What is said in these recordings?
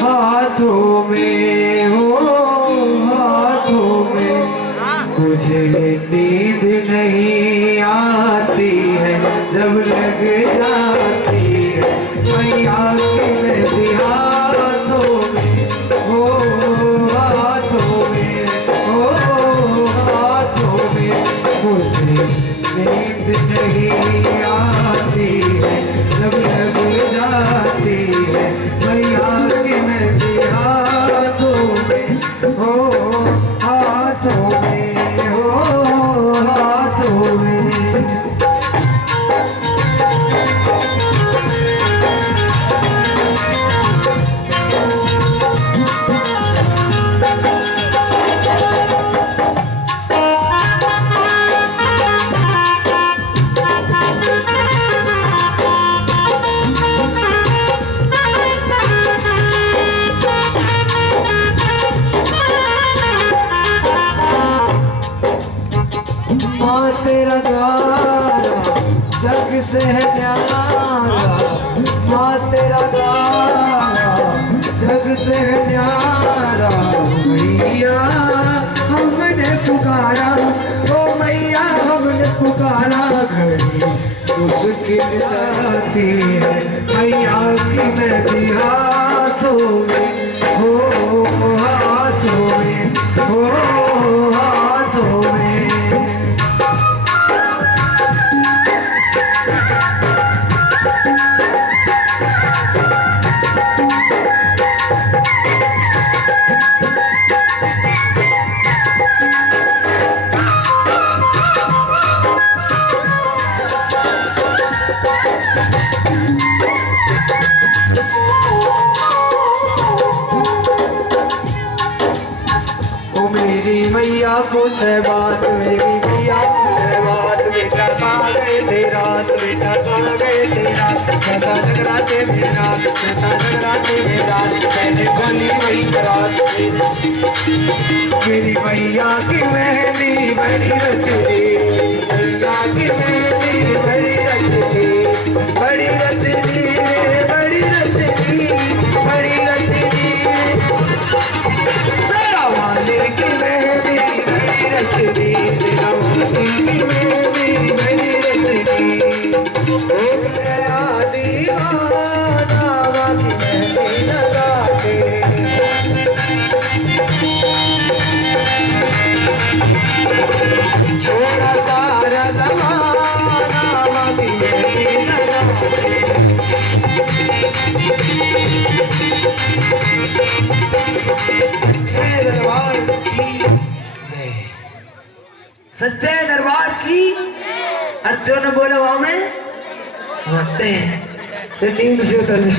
हाथों में हो, हाथों में मुझे नींद नहीं आती है, जब लग जाती है मैया की मेहंदी हाथों में हो, हाथों में हो, हाथों में मुझे नींद नहीं आती है, जब लग जाती है मैया की मेहंदी हाथों में हो, हाथों में हो, हाथों में। माँ तेरा द्वारा जग से है न्यारा, माँ तेरा द्वारा जग से है न्यारा, मैया हमने पुकारा, ओ मैया हमने पुकारा, घड़ी मुश्किल आती है मैया की मेहंदी हाथों में हो, हाथों में हो, हाथों में। मेरी मैया पूछे बात, मेरी मैया पूछे बात, बेटा कहाँ गए थे रात, बेटा कहाँ गए थे रात, बेटा जगराते थे रात, बेटा जगराते थे रात, मैंने बोली वही रात। मेरी मैया की मेहंदी बड़ी रचनी, मैया की मेहंदी बड़ी रचनी, बड़ी रचनी, बड़ी रचनी, बड़ी रचनी, सरा वाले की मेहंदी बड़ी रचनी, सरा वाले की मेहंदी बड़ी रचनी, हो गया दीवाना माँ की मेहंदी लगा के, छोड़ा सारा ज़माना माँ की मेहंदी लगा के। सच्चे दरबार की अर्चो ने बोले वहां में समझते हैं फिर नींद से उतर जा।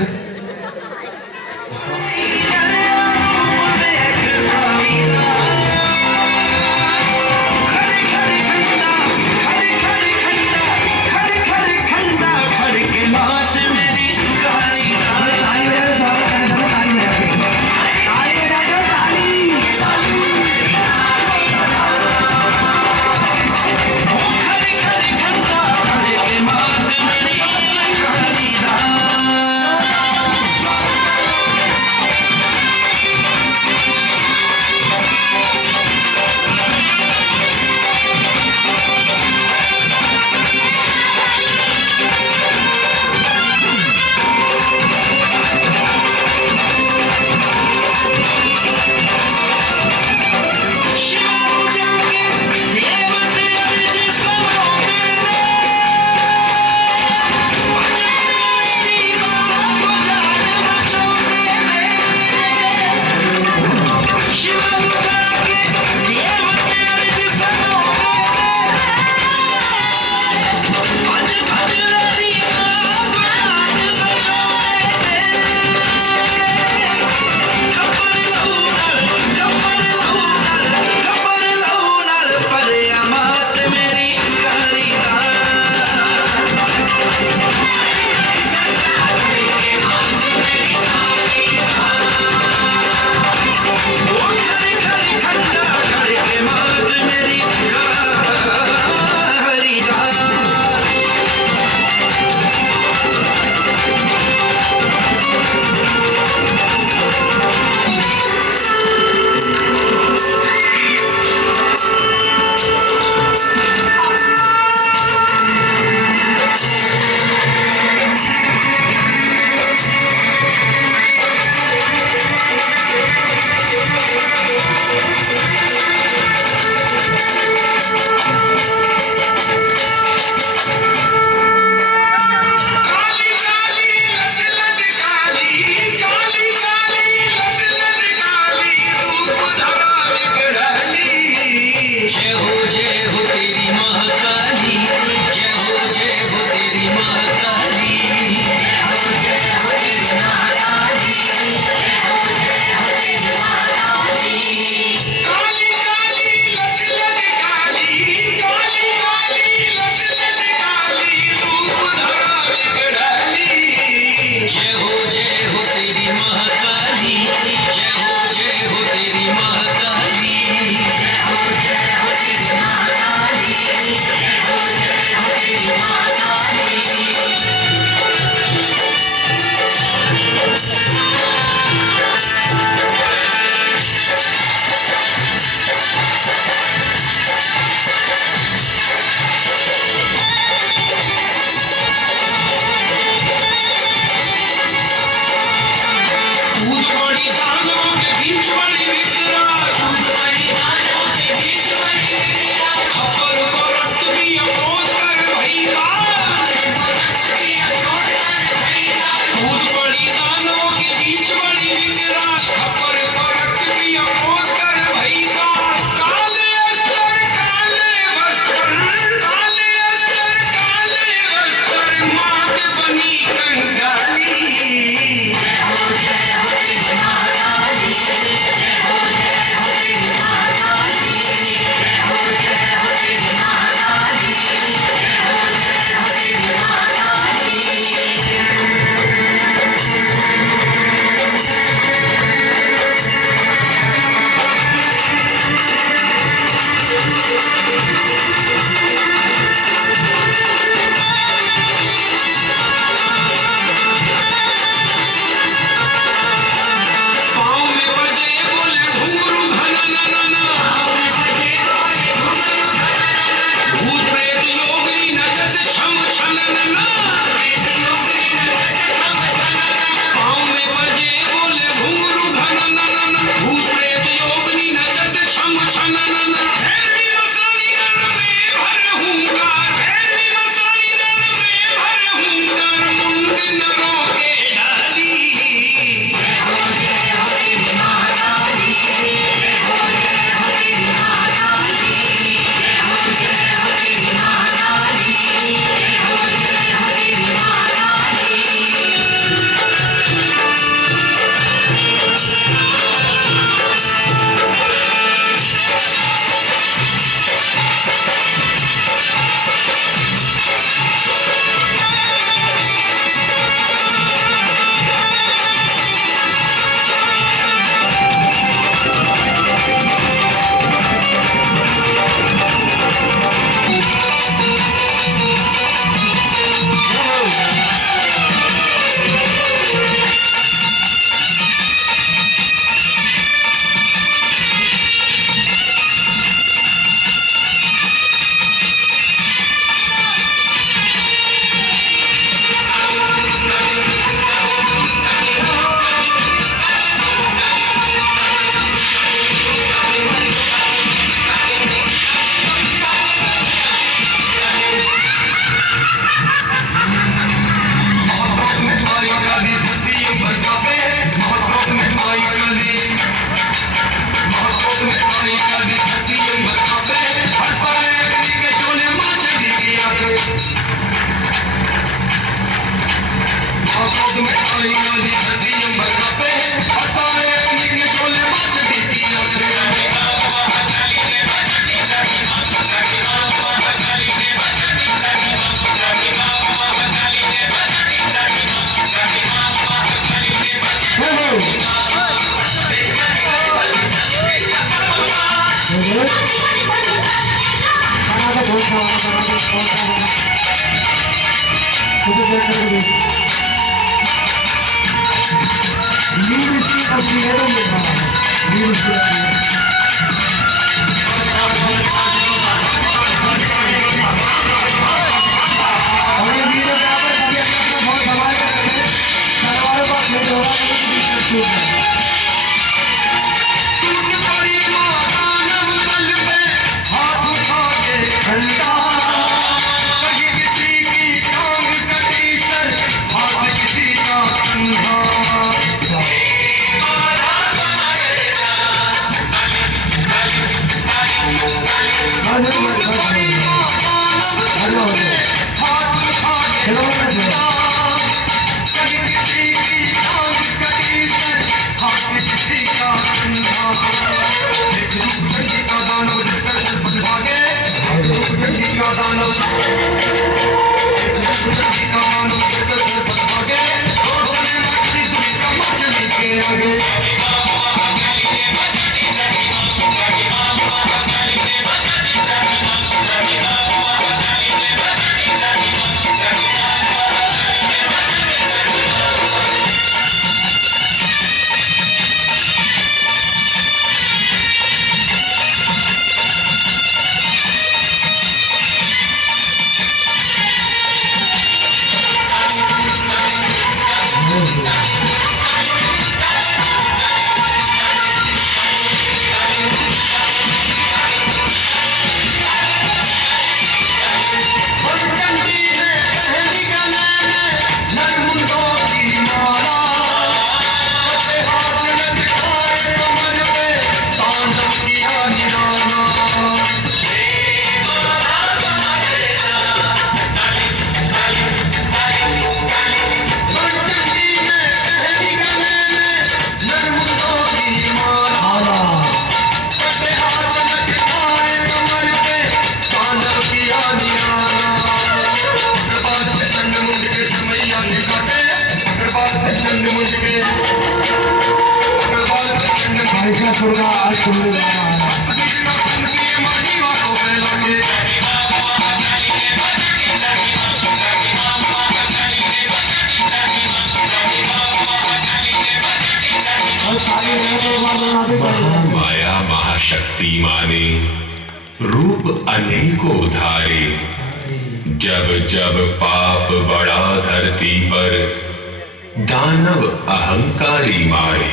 मुझे देख कर दे लीड सी अपनी है तो ये लीड सी और ये वीडियो क्या पर सभी अपना फोन संभाल कर रखें तलवारों का खेल होगा तो बीच में छूट सुरगा आज खुलने जा रहा है। माया महाशक्ति माने रूप अनेकों धारे, जब जब पाप बढ़ा धरती पर दानव अहंकारी मारे।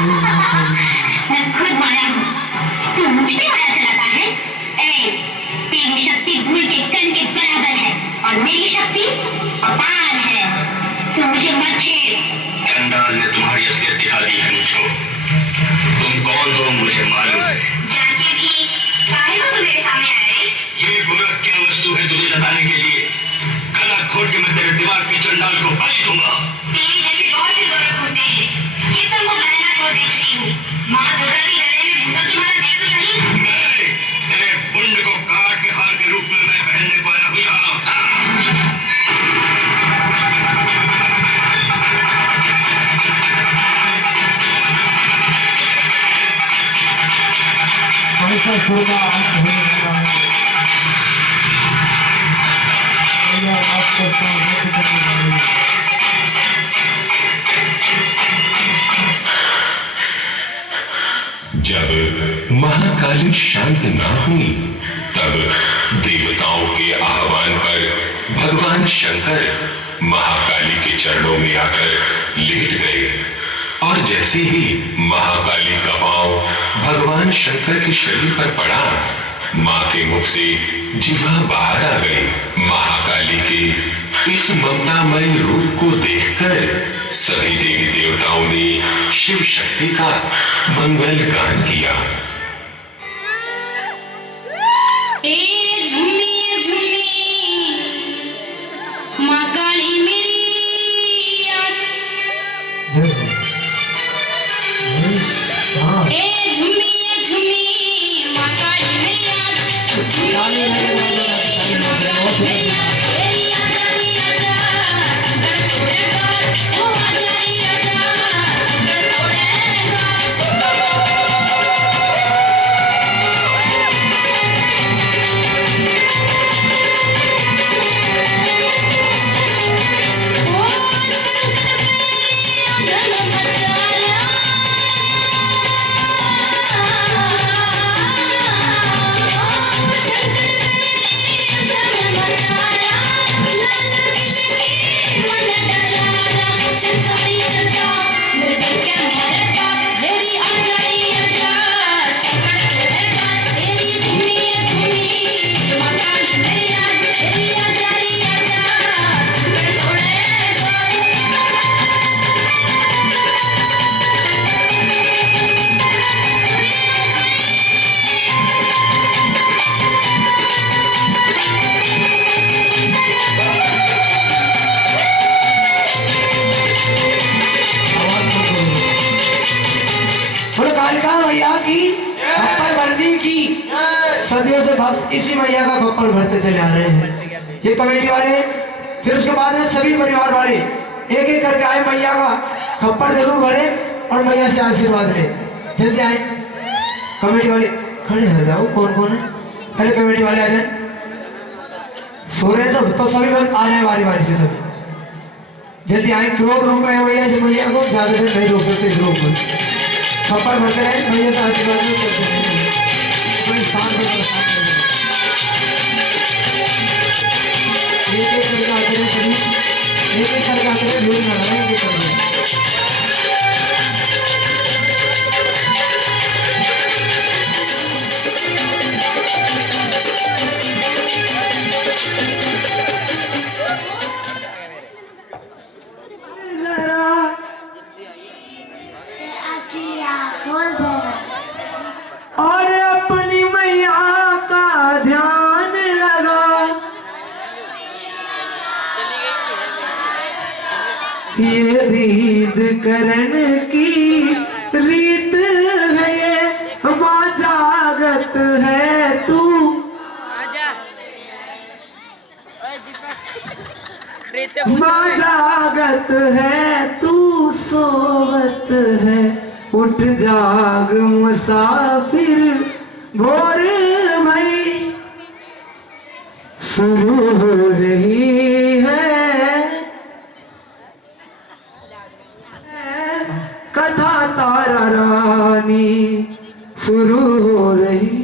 मैं खुद माया हूँ, तू मुझ पे माया चलाता है। तेरी शक्ति धूल के कण के बराबर है और मेरी शक्ति अपार है। तू मुझे मत छेड़। चंडाल ने तुम्हारी असलियत दिखा दी है मुझको। तुम कौन हो मुझे मालूम है। जाके भी काहे को तू मेरे सामने आया रे? ये गोरख क्या वस्तु है तुझे बताने के लिए? गला खोल के मैं तेरे दिमाग की चंडाल को बलि दूंगा। तेरे जैसे बहुत से गोरख होते हैं, ये तुमको बहना को देख रही हूँ। माँ दुर्गा की गले में भूतों की माला देख तो सही। नहीं, तेरे पुंड को काट के हार के रूप में मैं पहनने को आया हूँ यहाँ। ऐसा सोना अंत होने लगा है। आप सस्ता मत करने वाले। जब महाकाली शांत ना हुई तब देवताओं के आह्वान पर भगवान शंकर महाकाली के चरणों में आकर लेट गए और जैसे ही महाकाली का पांव भगवान शंकर के शरीर पर पड़ा, मां के मुख से जीवा बाहर आ गई। महाकाली के इस ममतामय रूप को देखकर सभी देवी देवताओं ने शिव शक्ति का मंगल गान किया। ए झूमी झूमी माँ काली मेरी याद। ए झूमी झूमी माँ काली मेरी याद। झूमी झूमी माँ काली मेरी याद। तेरी आजादी आजा संकट छोड़ेगा। ओ आजादी आजा संकट छोड़ेगा। सदियों से भक्त इसी मैया का खप्पर भरते चले आ रहे हैं। ये कमेटी वाले, फिर उसके बाद में सभी परिवार वाले एक एक करके आए, मैया का खप्पर जरूर भरे और मैया से आशीर्वाद ले। जल्दी आए कमेटी वाले, खड़े हो जाओ। कौन कौन है? पहले कमेटी वाले आ जाए। सो रहे सब तो सभी बस आ रहे बारी बारी से सभी। जल्दी आए। क्रोध रूप में मैया से, मैया को ज्यादा देर नहीं रोक सकते। इस रूप में खप्पर भरते रहे, मैया से आशीर्वाद लेते। और अपनी मैया का ध्यान लगा, ये दीद करण की रीत है, ये माँ जागत है तू। माँ जागत है तू सोवत है, उठ जाग मुसाफिर भोर भई शुरू हो रही है कथा तारा रानी, शुरू हो रही।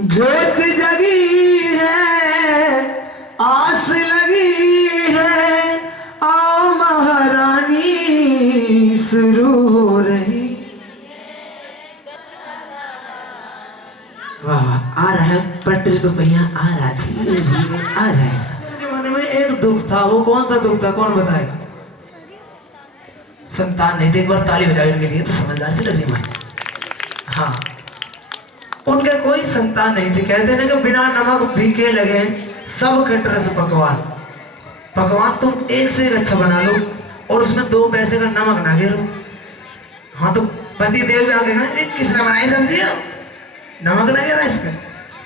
ज्योत जगी है, आस लगी है, आओ महारानी रुपया आ रहा धीरे धीरे आ जाएगा। उनके मन में एक दुख था, वो कौन सा दुख था, कौन बताएगा? संतान नहीं थे। एक बार ताली बजाई उनके लिए तो समझदार से लगी मैं। हाँ, उनके कोई संतान नहीं थी। कहते ना कि बिना नमक फीके लगे सब कट रस पकवान। पकवान तुम एक से एक अच्छा बना लो और उसमें 2 पैसे का नमक ना गिरो। हाँ, तो पति देव भी आगे गए, किसने बनाई सब्जी, नमक ना गिरा इसका,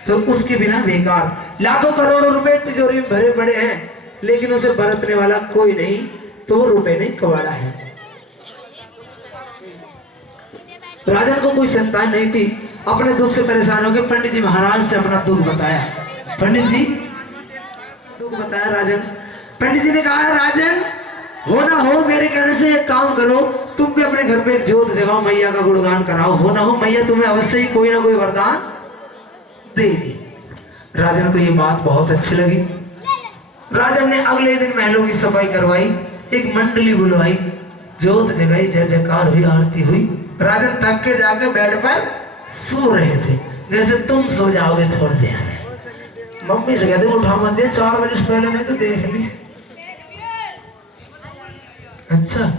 तो उसके बिना बेकार। लाखों करोड़ों रुपए तिजोरी में भरे पड़े हैं, लेकिन उसे बरतने वाला कोई नहीं, तो वो रुपए नहीं कबाड़ा है। राजन को कोई संतान नहीं थी। अपने दुख से परेशान होकर पंडित जी महाराज से अपना दुख बताया। पंडित जी दुख बताया राजन। पंडित जी ने कहा, राजन हो ना हो मेरे कहने से एक काम करो, तुम भी अपने घर पे एक जोत जगाओ, मैया का गुणगान कराओ। हो ना हो मैया तुम्हें अवश्य ही कोई ना कोई वरदान देगी। राजन को ये बात बहुत अच्छी लगी। राजन ने अगले दिन महलों की सफाई करवाई, एक मंडली बुलवाई, जोत जगाई, जय जयकार हुई, आरती हुई। राजन थक के जाकर बेड पर सो रहे थे, जैसे तुम सो जाओगे थोड़ी देर। मम्मी से कहते उठा मत दे, 4 बजे से पहले नहीं तो देख ली। अच्छा,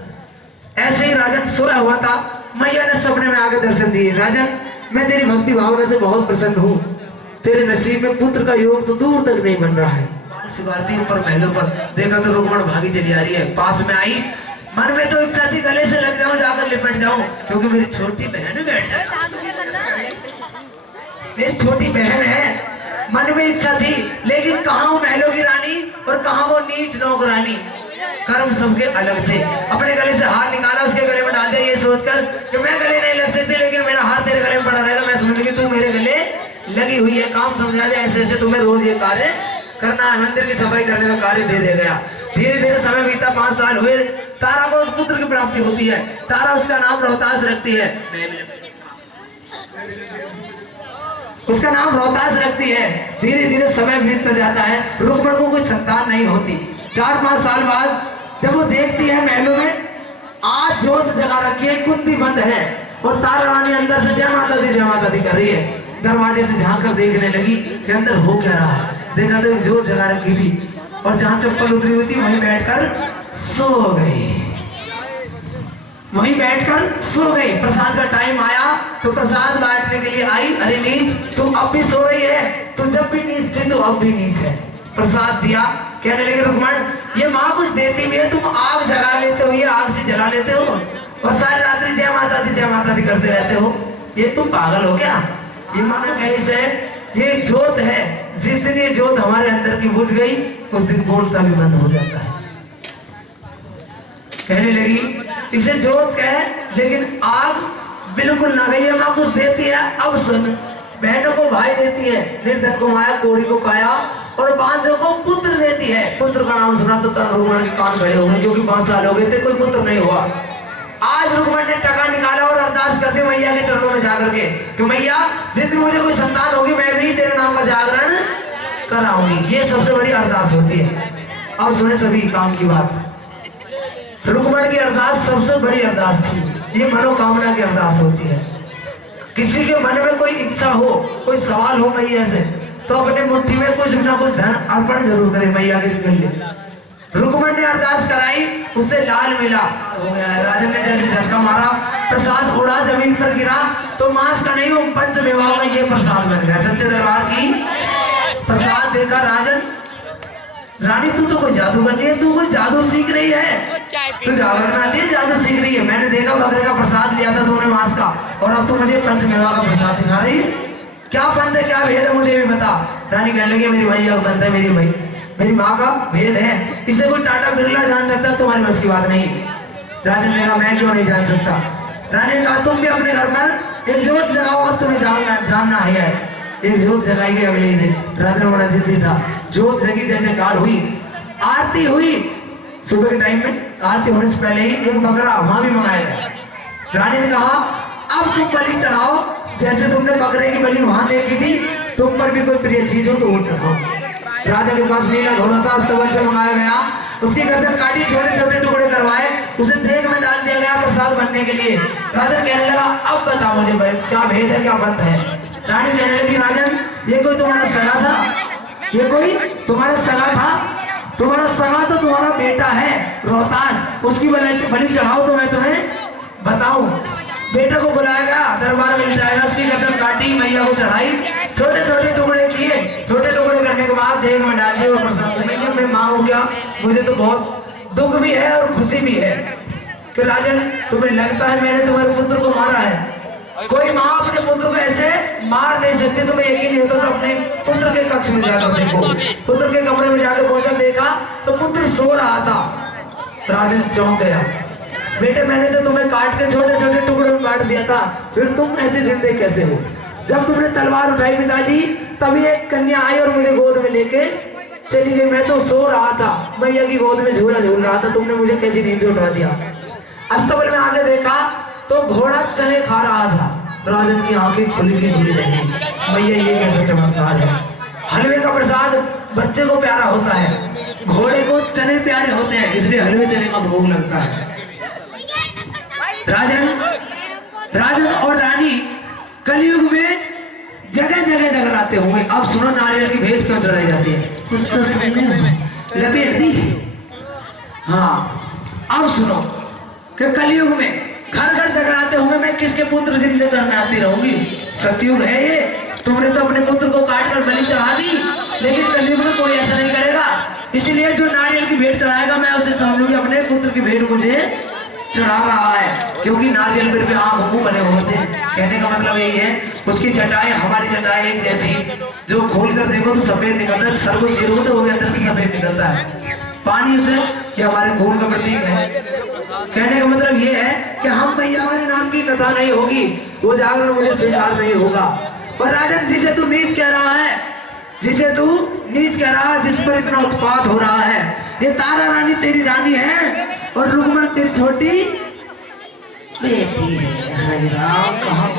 ऐसे ही राजन सोया हुआ था। मैया ने सपने में आकर दर्शन दिए। राजन, मैं तेरी भक्ति भावना से बहुत प्रसन्न हूँ। तेरे नसीब में पुत्र का योग तो दूर तक नहीं बन रहा है। बाल सुगारती ऊपर महलों पर, देखा तो रुक्मण भागी चली आ रही है। पास में आई, मन में तो इच्छा थी गले से लग जाऊं, जाकर लिपट जाऊं, क्योंकि मेरी छोटी बहन बैठ जाए, मेरी छोटी बहन है। मन में इच्छा थी, लेकिन कहाँ वो महलों की रानी और कहाँ वो नीच नौकरानी। कर्म सबके अलग थे। अपने गले से हार निकाला, उसके गले में डाल दिया, ये सोचकर कि मैं गले नहीं लग सकती, लेकिन मेरा हार तेरे गले में पड़ा रहेगा। मैं समझ लगी तू मेरे गले लगी हुई है। काम समझा दे, ऐसे ऐसे तुम्हें रोज ये कार्य करना है। मंदिर की सफाई करने का कार्य दे गया। धीरे धीरे समय बीता, 5 साल हुए। तारा को पुत्र की प्राप्ति होती है। तारा उसका नाम रोहतास रखती है। उसका नाम रोहतास रखती है। धीरे धीरे समय बीतता जाता है। रुक्मण को कोई संतान नहीं होती। 4-5 साल बाद जब वो देखती है महलों में आज जोत जगा रखी है, कुंडी बंद है और तारा रानी अंदर से जय माता दी कर रही है। दरवाजे से झांक कर देखने लगी कि अंदर हो क्या रहा है। देखा तो एक जोत जगा रखी थी और जहां चप्पल उतरी हुई थी वहीं बैठकर सो गई। वहीं बैठकर सो गई। प्रसाद का टाइम आया तो प्रसाद बांटने के लिए आई। अरे नीच, तू अब भी सो रही है, तू जब भी नीच थी तो अब भी नीच है। प्रसाद दिया, कहने लगे रुक्मण, ये माँ कुछ देती भी है, तुम आग जगा लेते हो, ये आग से जला लेते हो और सारी रात्रि जय माता दी करते रहते हो। ये तुम पागल हो क्या? ये माना कहीं से ये एक जोत है, जितनी जोत हमारे अंदर की बुझ गई उस दिन बोलता भी बंद हो जाता है। कहने लगी इसे जोत कहे, लेकिन आग बिल्कुल ना गई है। माँ कुछ देती है, अब सुन, बहनों को भाई देती है, निर्धन को माया, कोड़ी को काया और बांझों को पुत्र देती है। पुत्र का नाम सुना तो रुक्मण के कान खड़े हो गए, क्योंकि 5 साल हो गए थे, कोई पुत्र नहीं हुआ। आज रुक्मण ने टका निकाला और अरदास कर दी मैया के चरणों में जाकर के कि मैया जिस दिन मुझे कोई संतान होगी मैं भी तेरे नाम का जागरण कराऊंगी। ये सबसे बड़ी अरदास होती है। अब सुने सभी काम की बात। रुक्मण की अरदास सबसे बड़ी अरदास थी। ये मनोकामना की अरदास होती है। किसी के मन में कोई इच्छा हो, कोई सवाल हो मैया से, तो अपने मुट्ठी में कुछ ना कुछ धन अर्पण जरूर करे मैया के गले। रुक्मण ने अरदास कराई, उससे लाल मिला हो गया है। राजन ने जैसे झटका मारा, प्रसाद उड़ा, जमीन पर गिरा, तो मांस का नहीं, वो पंच विवाह का ये प्रसाद बन गया। सच्चे दरबार की प्रसाद देखा राजन, रानी तू तो कोई जादू कर रही है, तू कोई जादू सीख रही है, तू जागरण आती है, जादू सीख रही है। मैंने देखा बकरे का प्रसाद लिया था तूने मांस का, और अब तू मुझे पंच विवाह का प्रसाद दिखा रही है। क्या पंथ है, क्या भेद है, मुझे भी बता। रानी कहने लगी मेरी मैया का पंथ है, मेरी माँ का भेद है, इसे कोई टाटा बिरला जान सकता है, तुम्हारी बस की बात नहीं। राजन ने कहा मैं क्यों नहीं जान सकता। रानी ने कहा तुम भी अपने घर पर एक जोत जगाओ और तुम्हें जानना है। एक जोत जगाई गई अगले ही दिन। राजन बड़ा जिद्दी था। जोत जगी, जय जयकार हुई, आरती हुई। सुबह के टाइम में आरती होने से पहले ही एक बकरा वहां भी मंगाया गया। रानी ने कहा अब तुम बलि चढ़ाओ, जैसे तुमने बकरे की बलि वहां देखी थी, तुम पर भी कोई प्रिय चीज हो तो वो चढ़ाओ। राजा के पास नीला घोड़ा था, अस्तबल से मंगाया गया। उसकी गर्दन काटी, छोटे छोटे टुकड़े करवाए, उसे देग में डाल दिया गया प्रसाद बनने के लिए। राजन कहने लगा अब बताओ मुझे क्या भेद है, क्या पंथ है। रानी कहने लगी राजन ये कोई तुम्हारा सगा था? ये कोई तुम्हारा सगा था? तुम्हारा सगा तो तुम्हारा बेटा है रोहतास, उसकी बलि चढ़ाओ तो मैं तुम्हें बताऊं। बेटे को बुलाया गया, दरबार में लिटाया गया, उसकी गर्दन काटी, मैया को चढ़ाई, छोटे छोटे टुकड़े किए, छोटे टुकड़े करने के बाद देख में डाल दिए और प्रसाद नहीं। मैं मांगू क्या? मुझे तो बहुत दुख भी है और खुशी भी है कि राजन तुम्हें लगता है मैंने तुम्हारे पुत्र को मारा है। कोई माँ अपने पुत्र को ऐसे मार नहीं सकती। तुम्हें यकीन नहीं होता तो अपने पुत्र के कक्ष में जाकर देखो। पुत्र के कमरे में जाकर पहुंचा, देखा तो पुत्र सो रहा था। राजन चौंक गया, बेटे मैंने तो तुम्हें काट के छोटे छोटे टुकड़ों में बांट दिया था, फिर तुम ऐसे जिंदे कैसे हो? जब तुमने तलवार उठाई पिताजी, तभी एक कन्या आई और मुझे गोद में लेके चली गई। मैं तो सो रहा था, मैया की गोद में झूला झूल रहा था, तुमने मुझे कैसी नींद से उठा दिया। अस्तबल में आके देखा तो घोड़ा चने खा रहा था। राजन की आंखें खुली की खुली रही। मैया ये कैसा चमत्कार है? हलवे का प्रसाद बच्चे को प्यारा होता है, घोड़े को चने प्यारे होते हैं, इसलिए हलवे चने का भोग लगता है। राजन और रानी कलयुग में जगह जगह जगराते होंगे। अब सुनो नारियल की भेंट क्यों चढ़ाई जाती है, कुछ तो सुनने लपेट दी। हाँ अब सुनो कि कलयुग में घर घर जगराते होंगे, मैं किसके पुत्र जिंदे करने आती रहूंगी। सतयुग है ये, तुमने तो अपने पुत्र को काट कर बलि चढ़ा दी, लेकिन कलयुग में कोई ऐसा नहीं करेगा। इसीलिए जो नारियल की भेंट चढ़ाएगा मैं उसे समझूंगी अपने पुत्र की भेंट मुझे चढ़ा रहा है, क्योंकि नारियल पर भी आंख मुंह बने हुए थे। कहने का मतलब यही है, उसकी जटाएं हमारी जटाएं एक जैसी, जो खोल कर देखो तो सफेद निकलता है, सर को चीरो तो वो भी अंदर से सफेद निकलता है। पानी उसे ये हमारे खून का प्रतीक है। कहने का मतलब ये है कि हम मैया हमारे नाम की कथा नहीं होगी, वो जागरण मुझे स्वीकार नहीं होगा। और राजन जिसे तू नीच कह रहा है, जिसे तू नीच कह रहा है, जिस पर इतना उत्पात हो रहा है, ये तारा रानी तेरी रानी है और रुक्मण तेरी छोटी बेटी है। हरि राम कहाँ?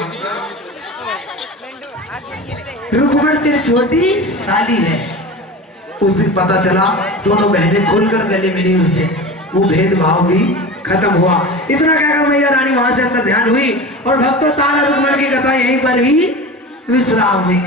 रुक्मण तेरी छोटी साली है। उस दिन पता चला दोनों बहनें खुलकर गले मिली। उस दिन वो भेदभाव भी खत्म हुआ। इतना कहकर मैया रानी वहां से अंदर ध्यान हुई और भक्तों तारा रुक्मण की कथा यहीं पर ही विश्राम हुई।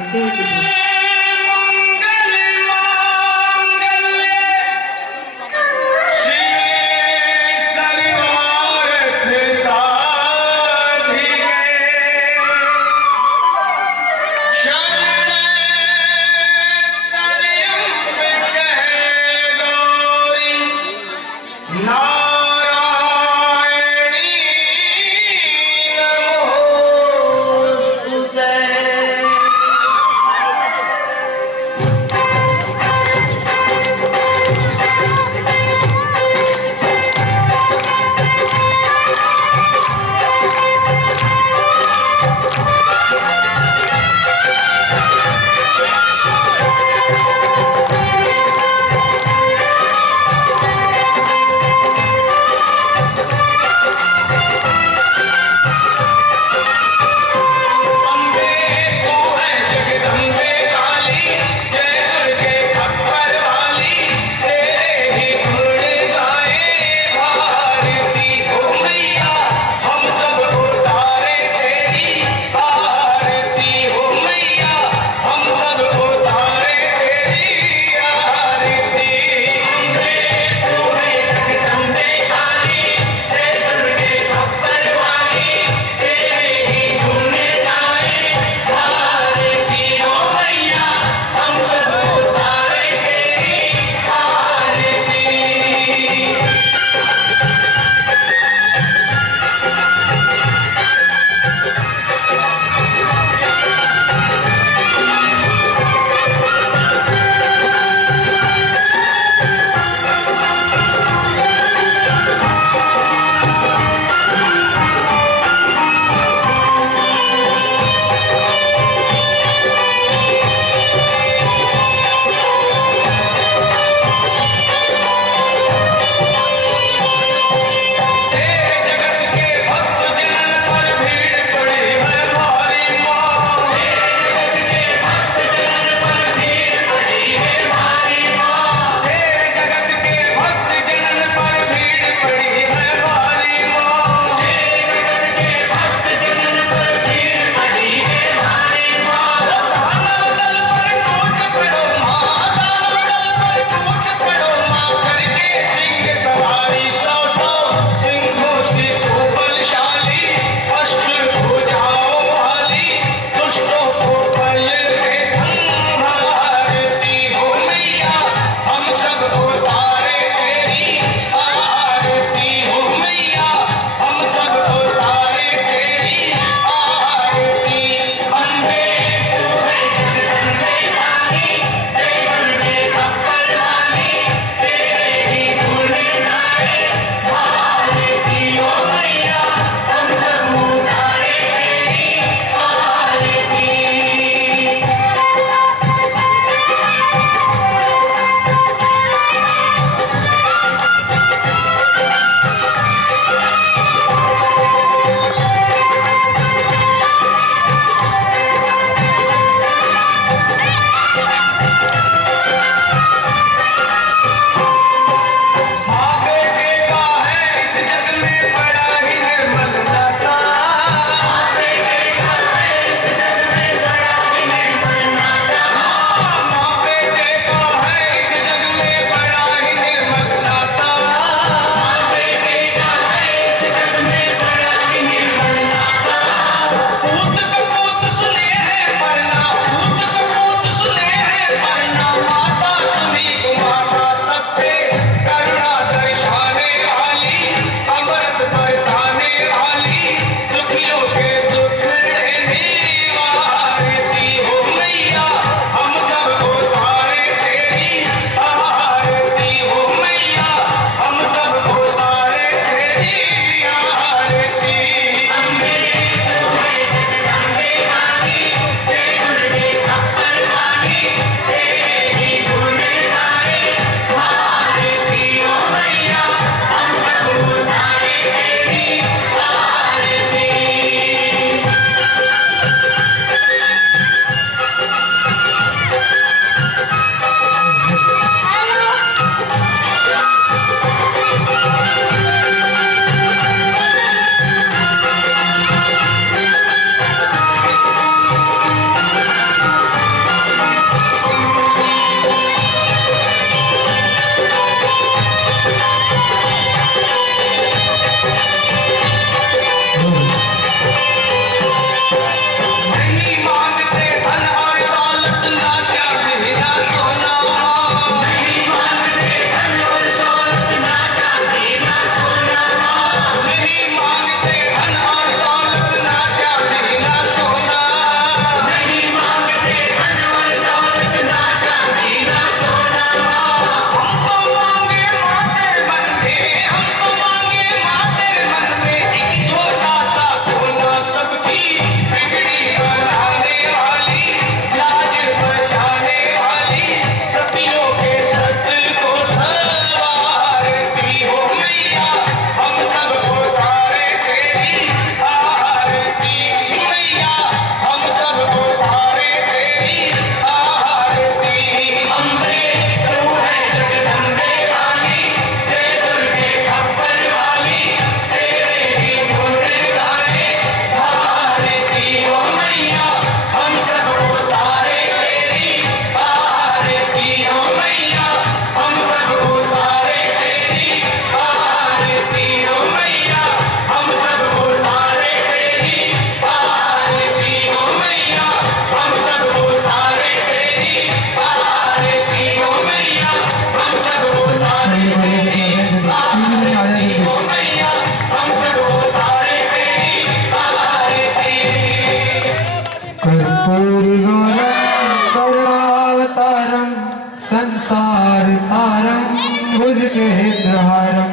केन्द्रहारं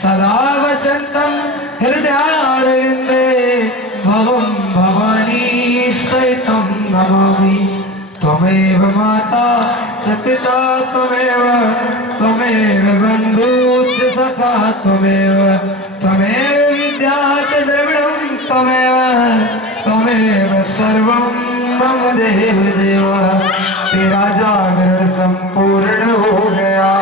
सदा वसन्तं हृदयारविन्दे भवं भवानी सहितं नमामि। त्वमेव माता च पिता त्वमेव बन्धुश्च सखा त्वमेव विद्या च द्रविणं त्वमेव सर्वं मम देव देव। तेरा जागरण संपूर्ण हो गया,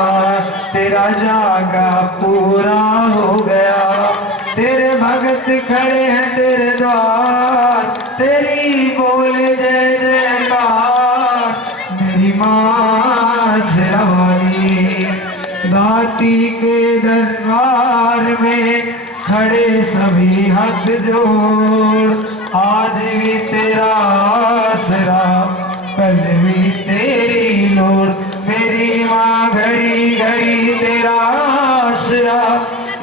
तेरा जागा पूरा हो गया। तेरे भगत खड़े हैं तेरे द्वार, तेरी बोले जय जयकार। मेरी माँ सिरवाली दाती के दरबार में खड़े सभी हाथ जोड़। आज भी तेरा आसरा, कल भी तेरी लोड़। मेरी माँ घड़ी घड़ी तेरा आसरा,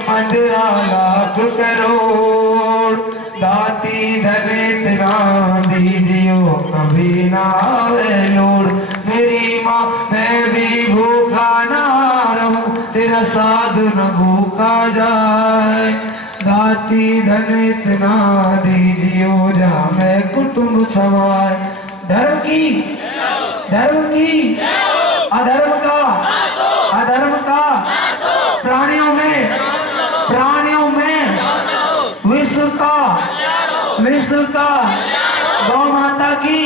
मंदिरा लाख करोड़। दाती धने तेरा दीजियो, कभी ना आवे लोड़। मेरी माँ मैं भी भूखा ना रहूं, तेरा साधु न भूखा जाए। दाती धन इतना दीजियो, जा मैं कुटुंब समाए। धर्म की अधर्म का प्राणियों में विश्व का गौ माता की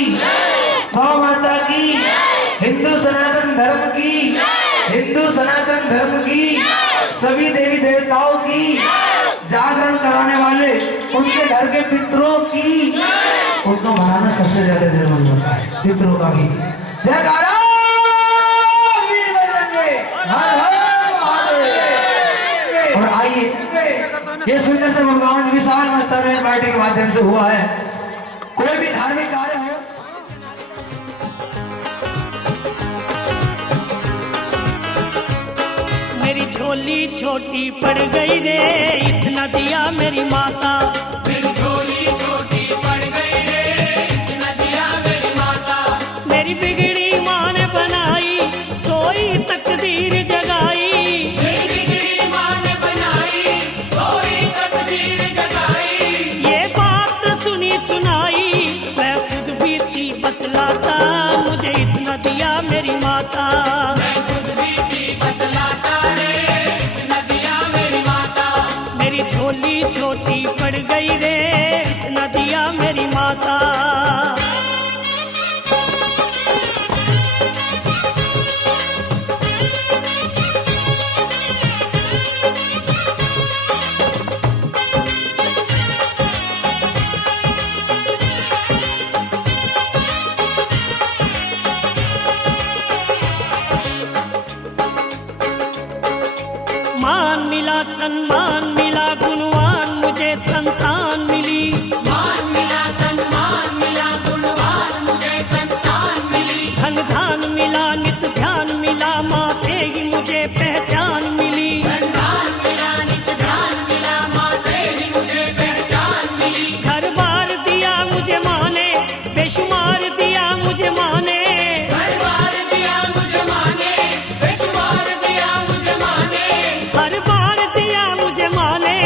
हिंदू सनातन धर्म की सभी देवी देवताओं की जागरण कराने वाले उनके घर के पितरों की, उनको मनाना सबसे ज्यादा जरूरी होता है। पितरों का भी जयकारा वीर बजरंगे, हर हर महादेव। और आइए ये सुंदर से भगवान विशाल मस्तर में पार्टी के माध्यम से हुआ है। कोई भी धार्मिक कार्य हो, मेरी झोली छोटी पड़ गई रे, इतना दिया मेरी माता। मेरी झोली छोटी पड़ गई रे, इतना दिया मेरी माता। मेरी बिगड़ी माँ ने बनाई, सोई तकदीर जगाई। मेरी बिगड़ी माँ ने बनाई, सोई तकदीर जगाई। ये बात सुनी सुनाई, मैं खुद भी थी बतलाता, मुझे इतना दिया मेरी माता। मैं खुद भी थी बतलाता रे, इतना दिया मेरी माता। मेरी झोली छोटी पड़ गई रे, इतना दिया मेरी माता। मान मिला सम्मान मिला, गुणवान मुझे संतान मिली। मान मिला सम्मान मिला, गुणवान मुझे संतान मिली। धन धान मिला, नित ध्यान मिला, माँ से ही मुझे पहचान मिली। धन मिला, नित ध्यान मिला, माँ से ही मुझे पहचान मिली। घर बार दिया मुझे माँ ने, बेशुमार दिया मुझे माँ ने। घर बार दिया मुझे माँ ने, बेशुमार दिया मुझे माँ ने। हर बार दिया मुझे माँ ने,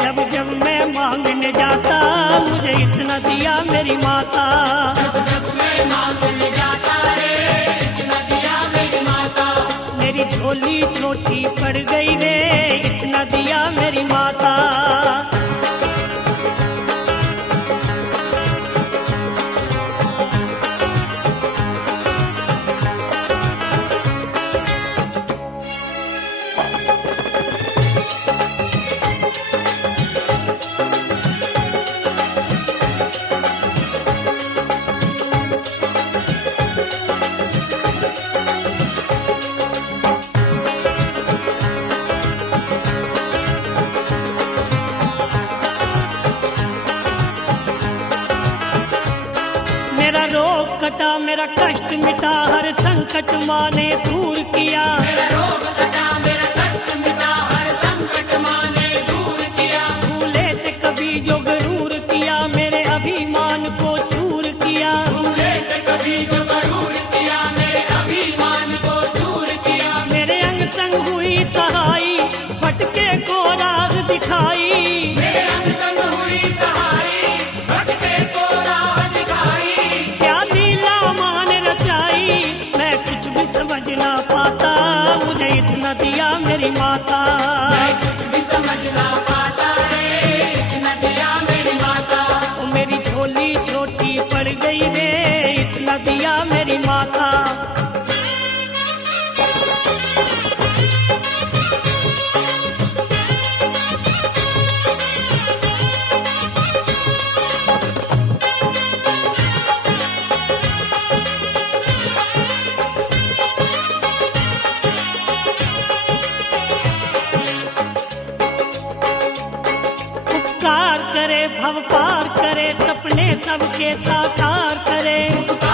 जब जब मैं मांगने जाता, मुझे इतना दिया मेरी माता। जब जब मैं मांगने जाता रे, इतना दिया मेरी माता। मेरी झोली छोटी पड़ गई रे, इतना दिया मेरी माता। मेरा रोग कटा, मेरा कष्ट मिटा, हर संकट माँ ने दूर किया। मेरा रोग कटा, मेरा कष्ट मिटा, हर संकट माँ ने दूर किया। भूले से कभी जो गरूर किया, मेरे अभिमान को चूर किया। भूले से कभी जो गरूर किया, मेरे अभिमान को दूर किया। मेरे अंग संग हुई सहाय, भव पार करे, सपने सबके साकार करे।